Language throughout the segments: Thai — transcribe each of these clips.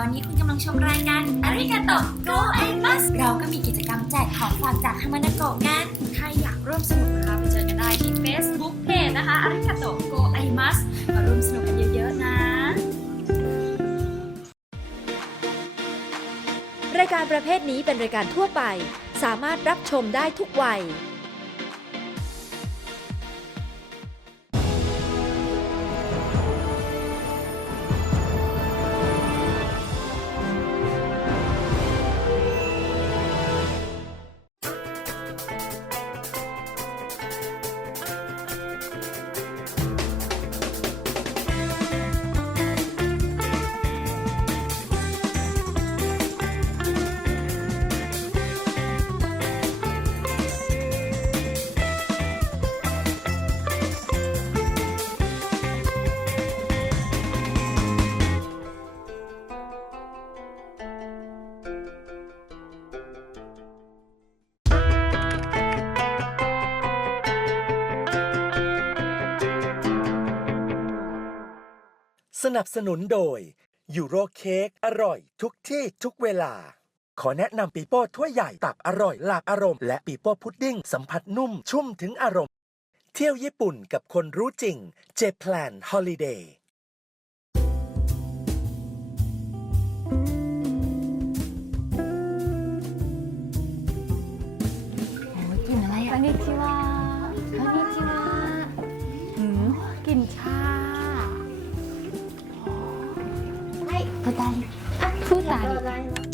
อนนี้คุณกำลังชมรายการอาริกาโตโกไอมัสเราก็มีกิจกรรมแจกของฝากจากฮามานาโกะกันใครอยากร่วมสนุกนะคะไปเจอกันได้ที่ Facebook Page นะคะอาริกาโตโกไอมัสมาร่วมสนุกกันเยอะๆนะ รายการประเภทนี้เป็นรายการทั่วไป สามารถรับชมได้ทุกวัย สนับสนุนโดยยูโรเค้กอร่อย ทุกที่ทุกเวลา ขอแนะนำปีโป้ถ้วยใหญ่ตับอร่อยหลากอารมณ์และปีโป้พุดดิ้งสัมผัสนุ่มชุ่มถึงอารมณ์ เที่ยวญี่ปุ่นกับคนรู้จริงเจแพลนฮอลิเดย์ はい二人あ二人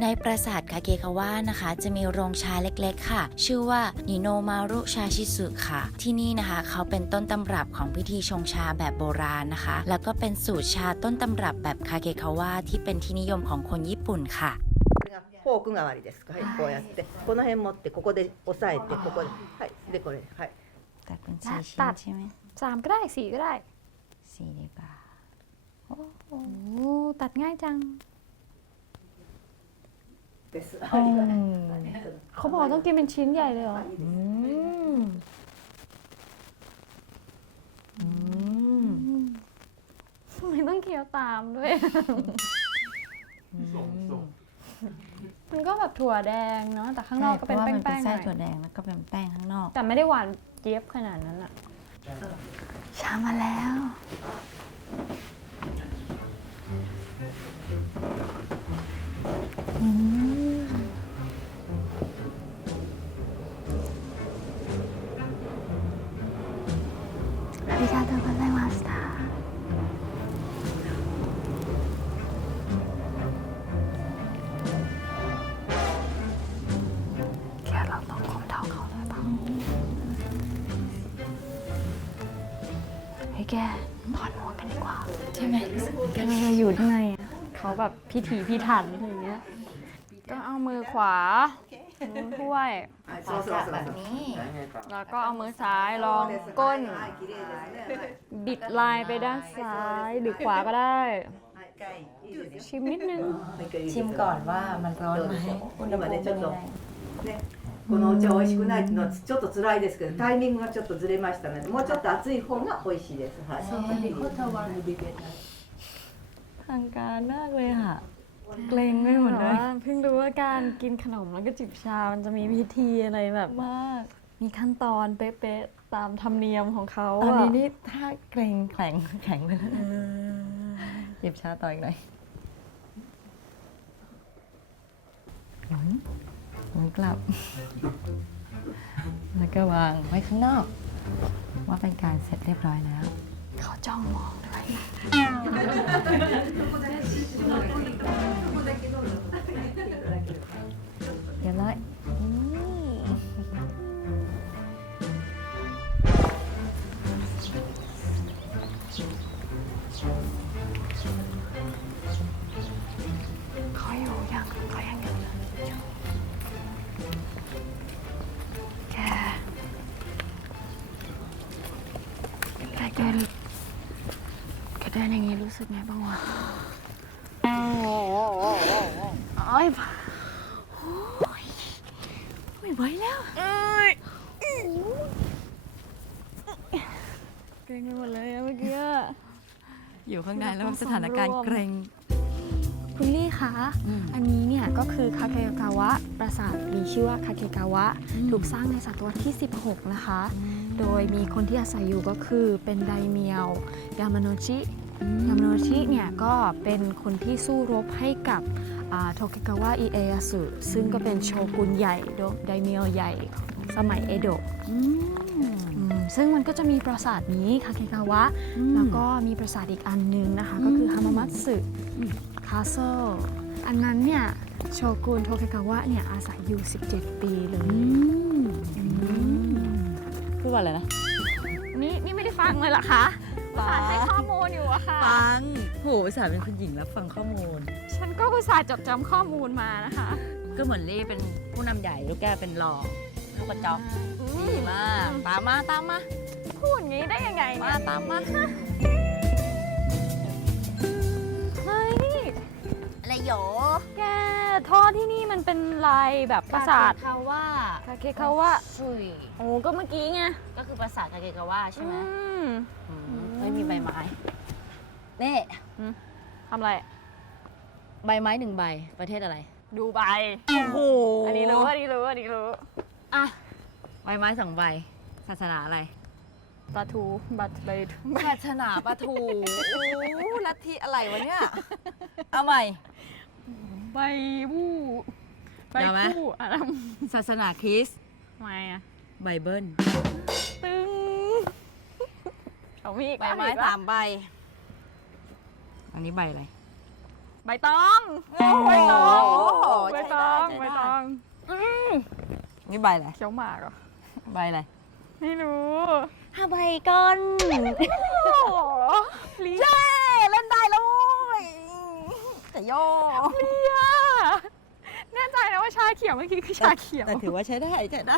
ในปราสาทคาเกคาวะนะคะ จะมีโรงชาเล็กๆ ค่ะ ชื่อว่านิโนมารุชาชิสุค่ะ ที่นี่นะคะ เขาเป็นต้นตำรับของพิธีชงชาแบบโบราณนะคะ แล้วก็เป็นสูตรชาต้นตำรับแบบคาเกคาวะที่เป็นที่นิยมของคนญี่ปุ่นค่ะ これがフォーク代わりです。はい、こうやって、この辺持って、ここで押さえて、ここで、はい、で、これ、はい。 แต่เป็น สี่ สี่ ชิ้ ชิ้ น นใช่ไหม สามก็ได้สี่ก็ได้สี่ดีกว่าโอ้ตัดง่ายจังです。เขาบอกต้องกินเป็นชิ้นใหญ่เลยเหรออืมอืมทำไมต้องเคี้ยวตามด้วยมันก็แบบถั่วแดงเนาะแต่ข้างนอกก็เป็นใช่พราะว่ามัแป้งๆหไส้น่อยถั่วแดงแล้วก็เป็นแป้งข้างนอก แต่ไม่ได้หวานเจี๊ยบขนาดนั้นอะ ชามาแล้ว แกถอดหมวกกันดีกว่า ใช่ไหมกันอยู่ข้างในะเขาแบบพิถีพิถันอะไรย่างเงี้ยก็เอามือขวาถ้วยแบบนี้ แล้วก็เอามือซ้ายรองก้น บิดลายไปด้านซ้ายหรือขวาก็ได้ ชิมนิดนึง ชิมก่อนว่ามันร้อนไหมอุณหภูมิเป็นยังไง このお茶美味しくないっていうのはちょっと辛いですけどタイミングがちょっとずれましたのでもうちょっと熱い方が美味しいです。はい。 ทางการมากเลยค่ะ เกรงไม่หมดเลย เพิ่งรู้ว่าการกินขนมแล้วก็จิบชา มันจะมีพิธีอะไรแบบ มาก มีขั้นตอนเป๊ะๆ ตามธรรมเนียมของเขา ตอนนี้ อะ นี่ถ้าเกรงแข็งแข็งไปแล้วหยิบชาต่ออีกหน่อยหมุนหมุน กลับ แล้วก็วางไว้ข้างนอก ว่าเป็นการเสร็จเรียบร้อยแล้ว เขาจ้องมองด้วยเดี๋ยวเลยเข นแกเดินอย่างนี้รู้สึกไงบ้างวะโอ้ยโอ้ยไม่ไหวแล้วเกรงไปหมดเลยอะเมื่อกี้อยู่ข้างในแล้วสถานการณ์เกรงคุณลี่คะ อืม อันนี้เนี่ยก็คือคาเกกาวะปราสาทมีชื่อว่าคาเกกาวะ ถูกสร้างในศตวรรษที่ 16 นะคะ โดยมีคนที่อาศัยอยู่ก็คือเป็นไดเมียวยามาโนชิยามาโนชิเนี่ยก็เป็นคนที่สู้รบให้กับโทเกกาวะอิเอยาสึซึ่งก็เป็นโชกุนใหญ่โดไดเมียวใหญ่ของสมัยเอโดะอืมซึ่งมันก็จะมีปราสาทนี้คาเกกาวะ แล้วก็มีปราสาทอีกอันนึงนะคะ ก็คือฮามามัตสึคา s เซิลอันนั้นเนี่ย โชกุนโทเกกาวะเนี่ยอาศัยอยู่ 17 ปีเลย พูดว่าอะไรนะ นี่นี่ไม่ได้ฟังเลยเหรอคะอุตส่าห์ให้ข้อมูลอยู่อะค่ะ ฟังโหภาษาห์เป็นคุณหญิงแล้วฟังข้อมูล ฉันก็อุตส่าห์จดจำข้อมูลมานะคะก็เหมือนลี่เป็นผู้นำใหญ่ลูกแก้วเป็นรองลูกกระจอกดีมากตามมาตามมาพูดอย่างนี้ได้ยังไงมาเนี่ยตามมาเฮ้ยอะไรโหยแก ท่อที่นี่มันเป็นลายแบบปราสาทคาว่าคาเคเขาว่าซุยโอ้ก็เมื่อกี้ไงก็คือปราสาทคาเกกาว่าใช่ไหมอืมอืมไม่มีใบไม้นี่ทำอะไร ใบไม้หนึ่งใบประเทศอะไร ดูใบโอ้โหอันนี้รู้อันนี้รู้อันนี้รู้อะใบไม้สองใบศาสนาอะไรปลาทูบัตใบทูศาสนาปะทูโอ้ลัทธิอะไรวะเนี่ยเอาใหม่ ใบบู้ใบเดี๋ยวไหมคู่อะไรศาสนาคริสต์ทำไมอะไบเบิลตึงเขามีอีกใบไม้อีกปะสามใบ อันนี้ใบอะไร ใบตองโอ้โหใบตองใช้ใบได้ตองใช้ใบได้ตองนี่ใบอะไรเขียวหมากเหรอใบอะไรไม่รู้ห้าใบก้อนโอ้โหลีเย้เล่นได้แล้วเว้ย แต่โยเลียแน่ใจนะว่าชาเขียวเมื่อกี้คือชาเขียว แต่ถือว่าใช้ได้ใช้ได้